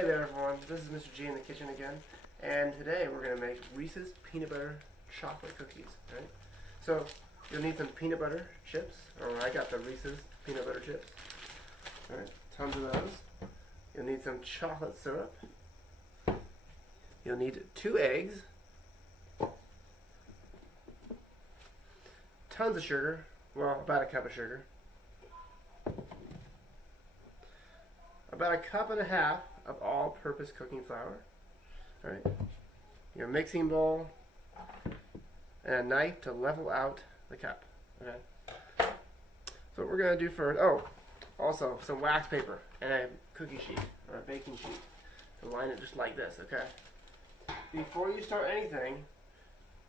Hey there everyone, this is Mr. G in the kitchen again, and today we're going to make Reese's peanut butter chocolate cookies, right? So, you'll need some peanut butter chips, or I got the Reese's peanut butter chips, alright, tons of those. You'll need some chocolate syrup. You'll need 2 eggs, tons of sugar, well, about a cup of sugar, about 1.5 cups of all-purpose cooking flour. All right, your mixing bowl, and a knife to level out the cup. Okay. So what we're gonna do first. Oh, also some wax paper and a cookie sheet or a baking sheet to line it just like this. Okay. Before you start anything,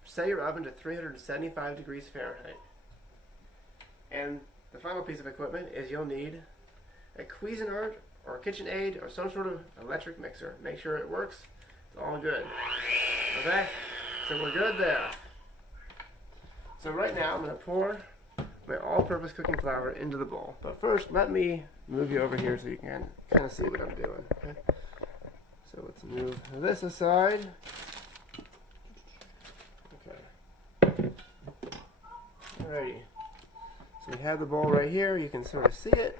set your oven to 375 degrees Fahrenheit. And the final piece of equipment is you'll need a Cuisinart or KitchenAid or some sort of electric mixer. Make sure it works. It's all good. Okay? So we're good there. So right now I'm going to pour my all-purpose cooking flour into the bowl. But first, let me move you over here so you can kind of see what I'm doing. Okay? So let's move this aside. Okay. Alrighty. So we have the bowl right here. You can sort of see it.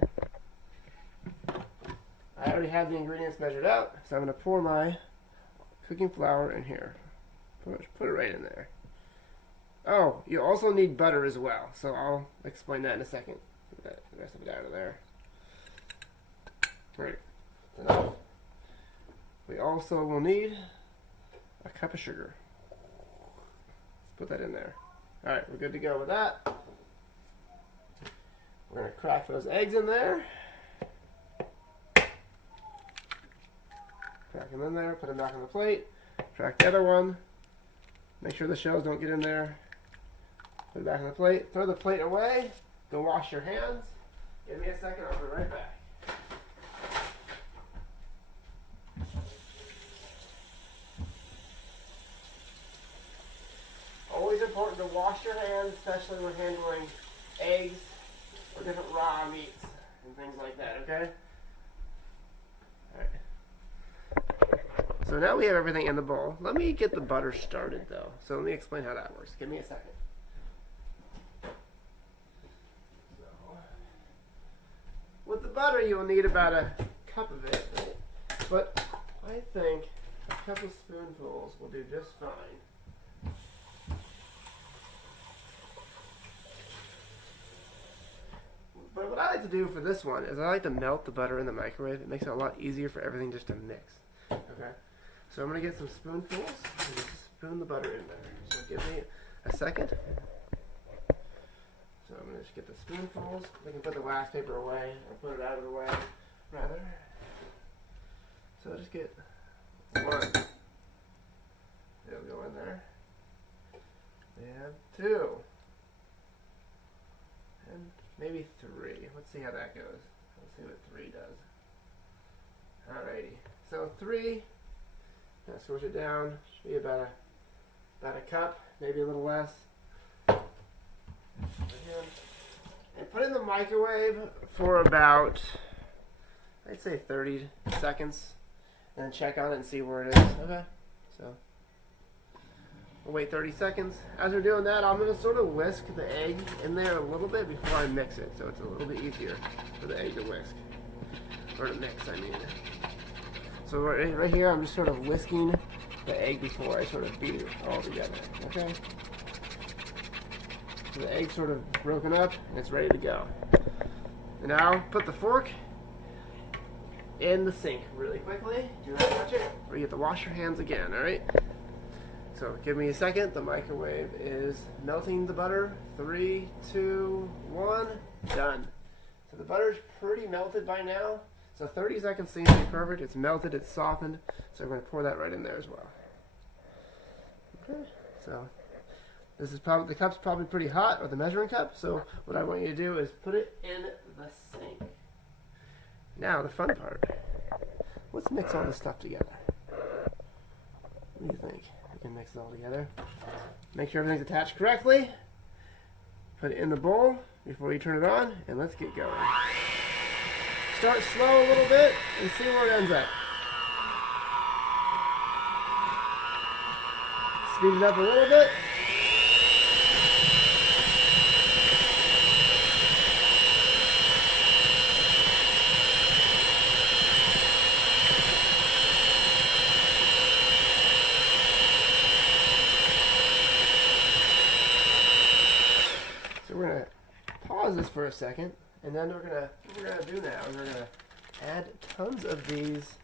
I already have the ingredients measured out, so I'm going to pour my cooking flour in here. Put it right in there. Oh, you also need butter as well, so I'll explain that in a second. Get the rest of it out of there. Right. Enough. We also will need a cup of sugar. Let's put that in there. Alright, we're good to go with that. We're going to crack those eggs in there. Crack them in there, put them back on the plate. Crack the other one. Make sure the shells don't get in there. Put it back on the plate. Throw the plate away. Go wash your hands. Give me a second, I'll be right back. Always important to wash your hands, especially when handling eggs or different raw meats and things like that, okay? Alright. So now we have everything in the bowl. Let me get the butter started though. So let me explain how that works. Give me a second. So, with the butter you'll need about 1 cup of it, right? But I think a couple spoonfuls will do just fine. But what I like to do for this one is I like to melt the butter in the microwave. It makes it a lot easier for everything just to mix. Okay? So I'm going to get some spoonfuls and just spoon the butter in there. So give me a second. So I'm going to just get the spoonfuls. We can put the wax paper away or put it out of the way, rather. So just get 1. It'll go in there. And 2. And maybe 3. Let's see how that goes. Let's see what 3 does. Alrighty. So 3. Now switch it down. Should be about a cup, maybe a little less. And put it in the microwave for about, I'd say 30 seconds, and then check on it and see where it is. Okay. So we'll wait 30 seconds. As we're doing that, I'm going to sort of whisk the egg in there a little bit before I mix it, so it's a little bit easier for the egg to whisk. Or to mix, I mean. So right here, I'm just sort of whisking the egg before I sort of beat it all together. Okay? So the egg's sort of broken up, and it's ready to go. And now, put the fork in the sink really quickly. Do not touch it, or you have to wash your hands again, alright? So give me a second. The microwave is melting the butter. 3, 2, 1, done. So the butter's pretty melted by now. So 30 seconds seems to be perfect. It's melted, it's softened. So we're going to pour that right in there as well. Okay. So this is probably, the cup's probably pretty hot, or the measuring cup. So what I want you to do is put it in the sink. Now the fun part. Let's mix all this stuff together. What do you think? We can mix it all together. Make sure everything's attached correctly. Put it in the bowl before you turn it on, and let's get going. Start slow a little bit and see where it ends up. speed it up a little bit. So we're gonna pause this for a second, and then what we're gonna do now is we're gonna add tons of these.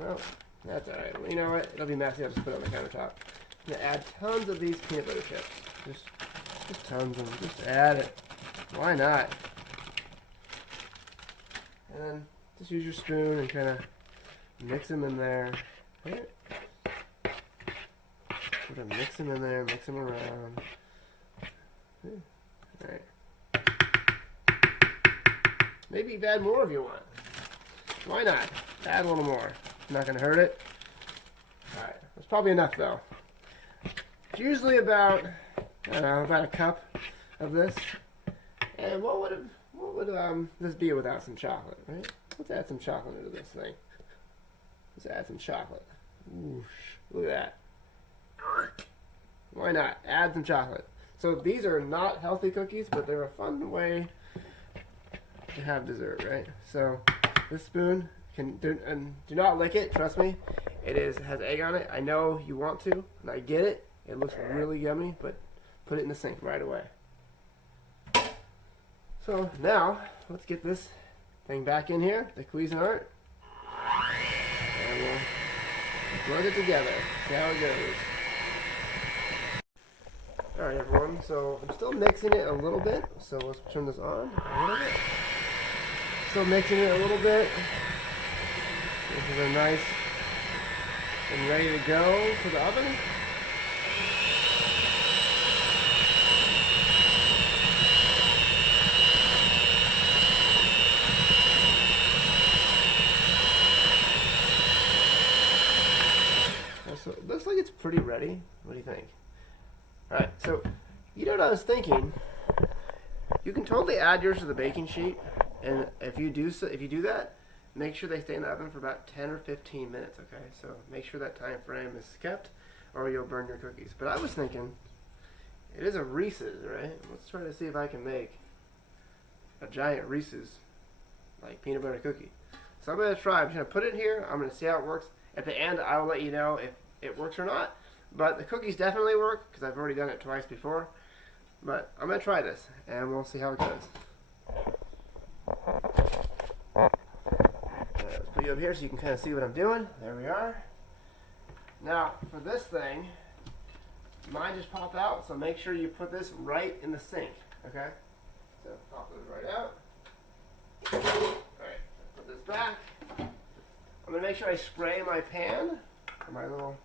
Well, that's all right. You know what? It'll be messy. I'll just put it on the countertop. I'm gonna add tons of these peanut butter chips. Just tons of them. Just add it. Why not? And then just use your spoon and kind of mix them in there. Right? Sort of mix them in there. Mix them around. All right. Maybe you add more if you want. Why not? Add a little more. Not gonna hurt it. Alright, that's probably enough though. It's usually about, I don't know, about a cup of this. And what would this be without some chocolate, right? Let's add some chocolate into this thing. Let's add some chocolate. Ooh, look at that. Why not? Add some chocolate. So these are not healthy cookies, but they're a fun way to have dessert, right? So this spoon and do not lick it. Trust me, has egg on it. I know you want to, and I get it. It looks really yummy, but put it in the sink right away. So now let's get this thing back in here, the Cuisinart, and we'll plug it together. See how it goes. All right, everyone. So I'm still mixing it a little bit. So let's turn this on a little bit. Still mixing it a little bit. This is a nice and ready to go for the oven. So it looks like it's pretty ready. What do you think? All right, so you know what I was thinking? You can totally add yours to the baking sheet, and if you do that, make sure they stay in the oven for about 10 or 15 minutes, okay? So make sure that time frame is kept, or you'll burn your cookies. But I was thinking, it is a Reese's, right? Let's try to see if I can make a giant Reese's, like peanut butter cookie. So I'm going to try. I'm just going to put it in here. I'm going to see how it works. At the end, I will let you know if it works or not. But the cookies definitely work, because I've already done it twice before. But I'm going to try this, and we'll see how it goes. Let's put you up here so you can kind of see what I'm doing. There we are. Now, for this thing, mine just popped out, so make sure you put this right in the sink, okay? So pop those right out. Alright, put this back. I'm going to make sure I spray my pan, or my little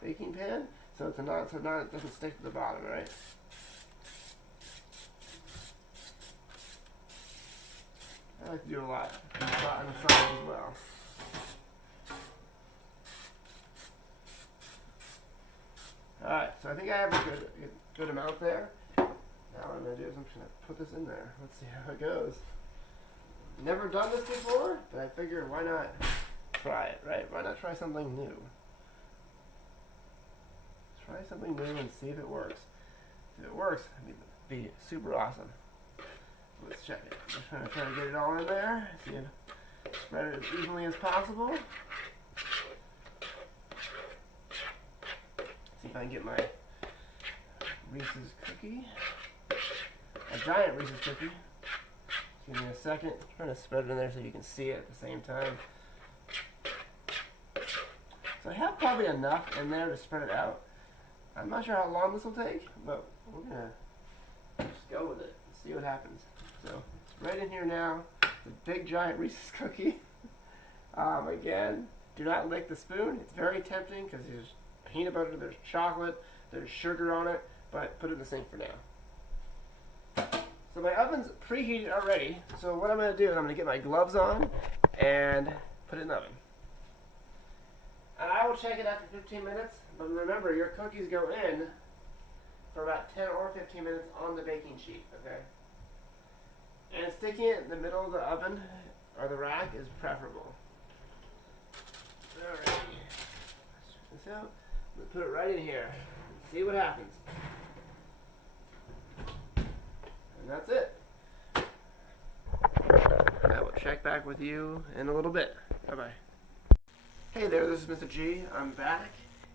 baking pan, so it doesn't stick to the bottom, right? I like to do a lot on the side as well. Alright, so I think I have a good amount there. Now what I'm going to do is I'm just going to put this in there. Let's see how it goes. Never done this before, but I figured why not try it, right? Why not try something new? Try something new and see if it works. If it works, it'd be super awesome. Let's check it. I'm just going to try to get it all in there. See if spread it as evenly as possible. See if I can get my Reese's cookie. A giant Reese's cookie. Give me a second. I'm trying to spread it in there so you can see it at the same time. So I have probably enough in there to spread it out. I'm not sure how long this will take, but we're going to just go with it and see what happens. So it's right in here now. The big giant Reese's cookie. Again, do not lick the spoon. It's very tempting because there's peanut butter, there's chocolate, there's sugar on it, but put it in the sink for now. So my oven's preheated already. So what I'm going to do is I'm going to get my gloves on and put it in the oven. And I will check it after 15 minutes, but remember your cookies go in for about 10 or 15 minutes on the baking sheet, okay? And sticking it in the middle of the oven or the rack is preferable. Alright. Check this out. I'm going to put it right in here. See what happens. And that's it. I will check back with you in a little bit. Bye-bye. Hey there, this is Mr. G. I'm back,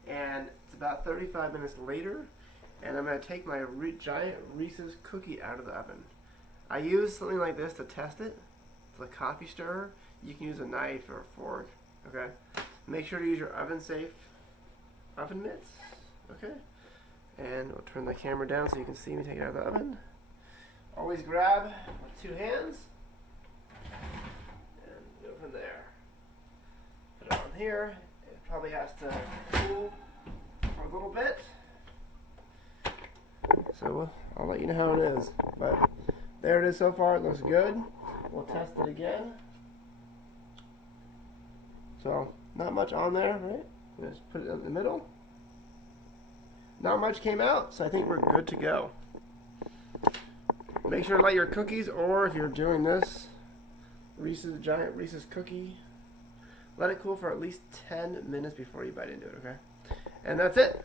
and it's about 35 minutes later, and I'm going to take my giant Reese's cookie out of the oven. I use something like this to test it. It's a coffee stirrer. You can use a knife or a fork, okay? Make sure to use your oven-safe oven mitts, okay? And we'll turn the camera down so you can see me take it out of the oven. Always grab with 2 hands, and go from there. Put it on here. It probably has to cool for a little bit. So I'll let you know how it is. But there it is so far. It looks good. We'll test it again. So not much on there, right? Just put it in the middle. Not much came out, so I think we're good to go. Make sure to light your cookies, or if you're doing this, giant Reese's cookie, let it cool for at least 10 minutes before you bite into it, okay? And that's it.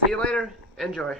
See you later. Enjoy.